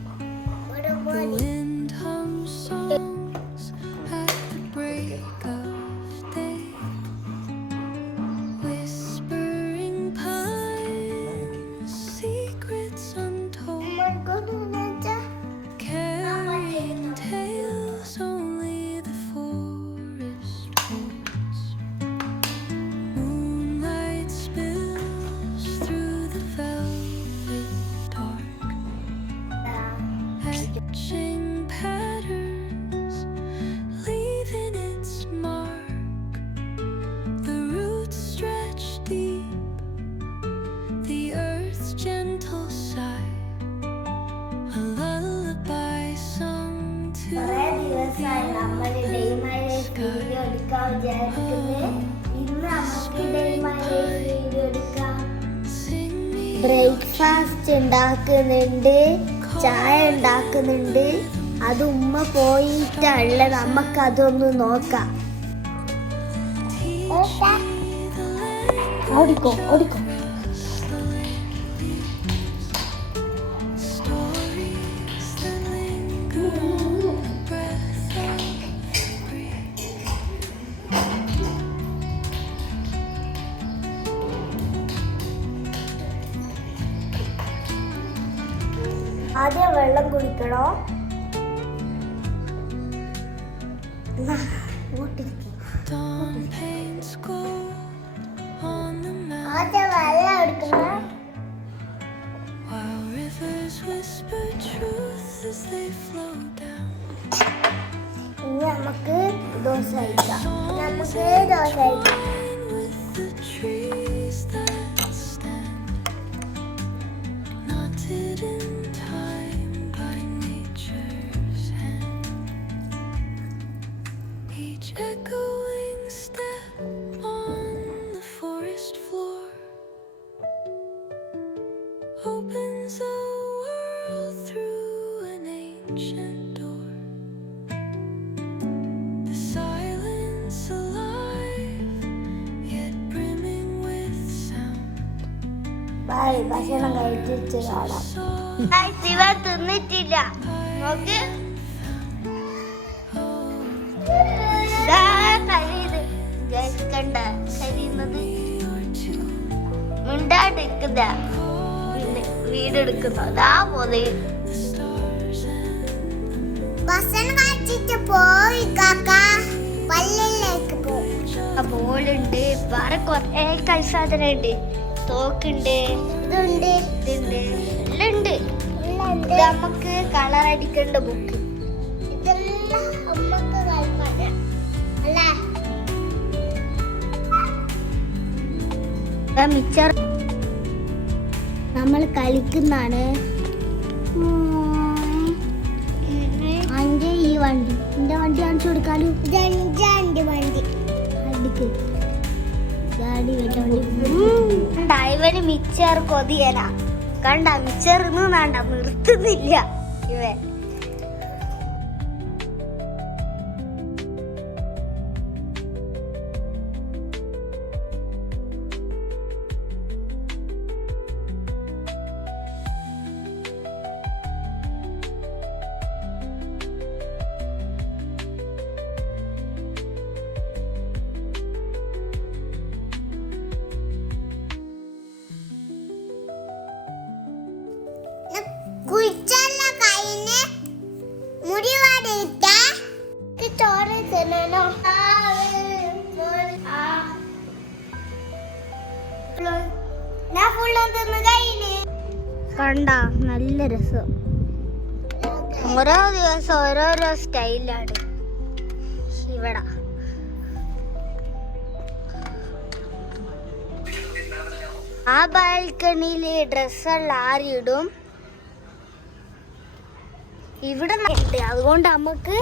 What a body. നമുക്ക് എടുക്കാം. Breakfast ഉണ്ടാക്കുന്നുണ്ട്. ചായ ഉണ്ടാക്കുന്നുണ്ട്. അത് ഉമ്മ പോയിട്ടല്ല. നമുക്കതൊന്ന് നോക്കാം. ഓടിക്കോ ഓടിക്കോ. ആദ്യം വെള്ളം കുടിക്കണോ ആദ്യം വെള്ളം എടുക്കണോ. ഇനി നമുക്ക് ദോശ കഴിക്കാം നമുക്ക് ദോശ കഴിക്കാം opens a world through an ancient door. The silence alive, yet brimming with sound. Bye ഭക്ഷണം കഴിച്ചിട്ട് കാണാം ഇവ തിന്നിട്ടില്ല നോക്ക് കണ്ട കരിയുന്നത് മിണ്ടാണ്ടിരിക്കുന്ന പിന്നെ വീടെടുക്കുന്ന അതാ പോലെ ബോളുണ്ട് വേറെ കൊറേ കളിസാധനം ഉണ്ട് തോക്കുണ്ട്. ഇതുണ്ട്. ഇതുണ്ട്. എല്ലാം ഉണ്ട് നമുക്ക് കളർ അടിക്കേണ്ട ബുക്ക്. ഇതെല്ലാം അമ്മയ്ക്ക് കളിക്കാൻ അല്ലേ? മിച്ചർ നമ്മൾ കളിക്കുന്നതാണ്. അഞ്ചേ ഈ വണ്ടി. എന്റെ വണ്ടി കാണിച്ചു കൊടുക്കാലോ? ഇതെന്റെ വണ്ടി. അടിക്ക്. ഇവന് മിച്ചർ കൊതിയല കണ്ട മിച്ചർ വേണ്ട നിർത്തുന്നില്ല ഇവൻ. കണ്ട നല്ല രസം. ഓരോ ദിവസം ഓരോരോ സ്റ്റൈലാണ്. ഇവിടെ. ആ ബാൽക്കണിയിൽ ഡ്രസ്സുള്ള ആരിടും ഇവിടെ ഉണ്ട് അതുകൊണ്ട് നമുക്ക്.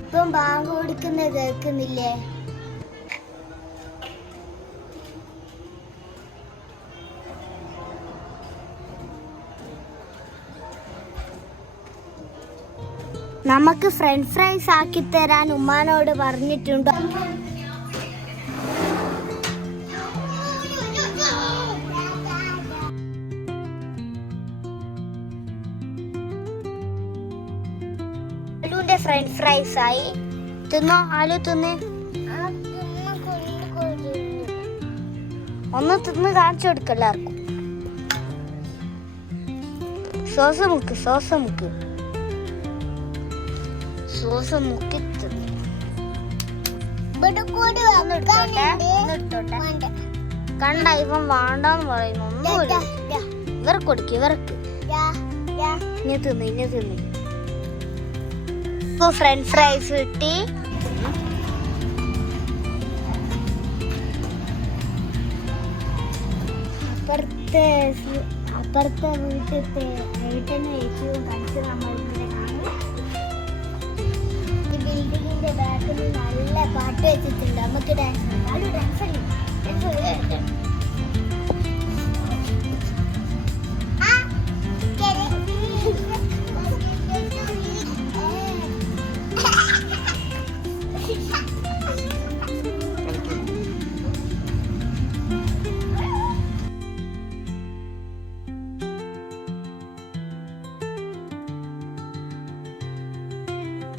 ഇപ്പം ബാങ്ക് കൊടുക്കുന്നത് കേൾക്കുന്നില്ലേ? നമുക്ക് ഫ്രഞ്ച് ഫ്രൈസ് ആക്കി തരാൻ ഉമ്മാനോട് പറഞ്ഞിട്ടുണ്ട്. ആലുവിന്റെ ഫ്രഞ്ച് ഫ്രൈസ് ആയി. തിന്നോ? ആലു തിന്ന്. ഒന്ന് തിന്ന് കാണിച്ചു കൊടുക്കല്ലാർക്കും സോസ് മുക്ക് സോസ് മുക്ക്. സോസ് മുക്കി. കണ്ട ഇവൻ വേണ്ടെന്ന് പറയുന്നു. ഒന്നുമില്ല ഇവർക്ക് കൊടുക്ക ഇവർക്ക്. ഇനി തിന്ന് ഇനി തിന്ന്. ഇപ്പൊ ഫ്രഞ്ച് ഫ്രൈസ് കിട്ടി. അപ്പുറത്തെ അപ്പുറത്തെ വീട്ടിലത്തെ ഏച്ചിയും കളിച്ച് നമ്മൾ നല്ല പാട്ട് വെച്ചിട്ടുണ്ട്. നമുക്ക് ഡാൻസ് ഡാൻസ്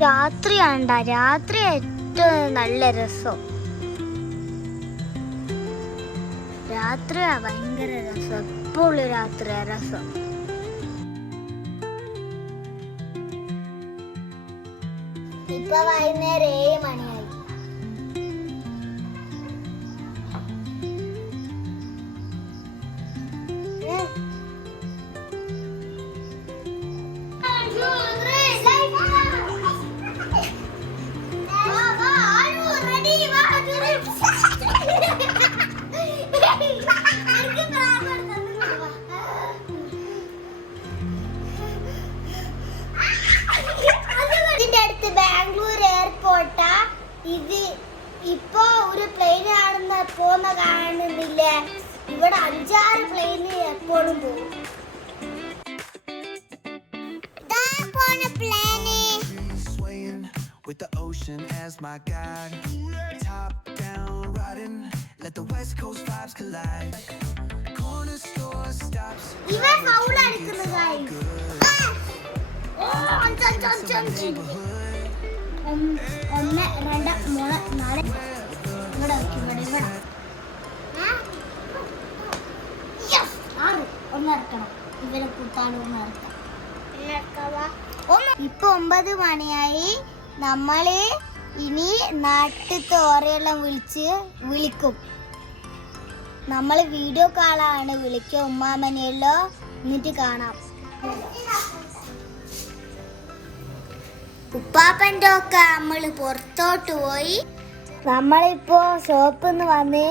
രാത്രിയാണ്ട. രാത്രി ഏറ്റവും നല്ല രസം. രാത്രിയാ ഭയങ്കര രസം. എപ്പോഴും രാത്രി രസം. ഇപ്പൊ വൈകുന്നേരം ഏഴ് മണിയായി. ഇതിന്റെ അടുത്ത് ബാംഗ്ലൂർ എയർപോർട്ടാ. ഇത് ഇപ്പൊ ഒരു പ്ലെയിൻ ആണെന്ന് പോന്ന കാണുന്നില്ല? ഇവിടെ അഞ്ചാറ് പ്ലെയിന് എപ്പോഴും പോകും. The ocean as my guide. Top down riding, let the west coast vibes collide. Corner store stops. ഇവൻ ഫൗൾ അടിക്കുന്നു guys. ഓ, അഞ്ച്, അഞ്ച്, അഞ്ച്, അഞ്ച്. ഒന്ന്, ഒന്ന് രണ്ട് മൂന്ന് നാല് ഇവിടെ ഇവിടെ ഇവിടെ ആറ് ഒന്ന് ഇറക്കണം ഇവരെ കുത്താൻ ഒന്ന് ഇറക്കാം ഇപ്പൊ ഒമ്പത് മണിയായി നമ്മൾ ഇനി നാട്ടിലത്തെ ഓരെല്ലാം വിളിച്ച് വിളിക്കും. നമ്മൾ വീഡിയോ കാളാണ് വിളിക്കുക. ഉമ്മാമനെയല്ലോ എന്നിട്ട് കാണാം. ഉപ്പാപ്പന്റെ ഒക്കെ നമ്മൾ പുറത്തോട്ട് പോയി. നമ്മളിപ്പോ ഷോപ്പിൽ നിന്ന് വന്ന്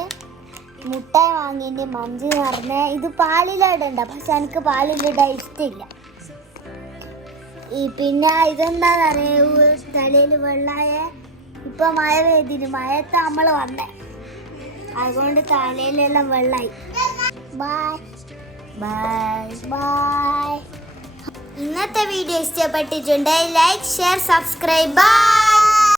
മുട്ടായി വാങ്ങിന്റെ മഞ്ചി നിറഞ്ഞ. ഇത് പാലിലിടണ്ട. പക്ഷെ എനിക്ക് പാലിലിടാൻ ഇഷ്ടമില്ല പിന്നെ ഇതെന്താ അറിയ തലയിൽ വെള്ളായ ഇപ്പൊ മഴ പെയ്തിന് മഴത്ത് നമ്മൾ വന്നേ. അതുകൊണ്ട് തലയിലെല്ലാം വെള്ളായി. ബൈ ബൈ ബൈ ഇന്നത്തെ വീഡിയോ ഇഷ്ടപ്പെട്ടിട്ടുണ്ടെങ്കിൽ ലൈക്ക് ഷെയർ സബ്സ്ക്രൈബ് ബൈ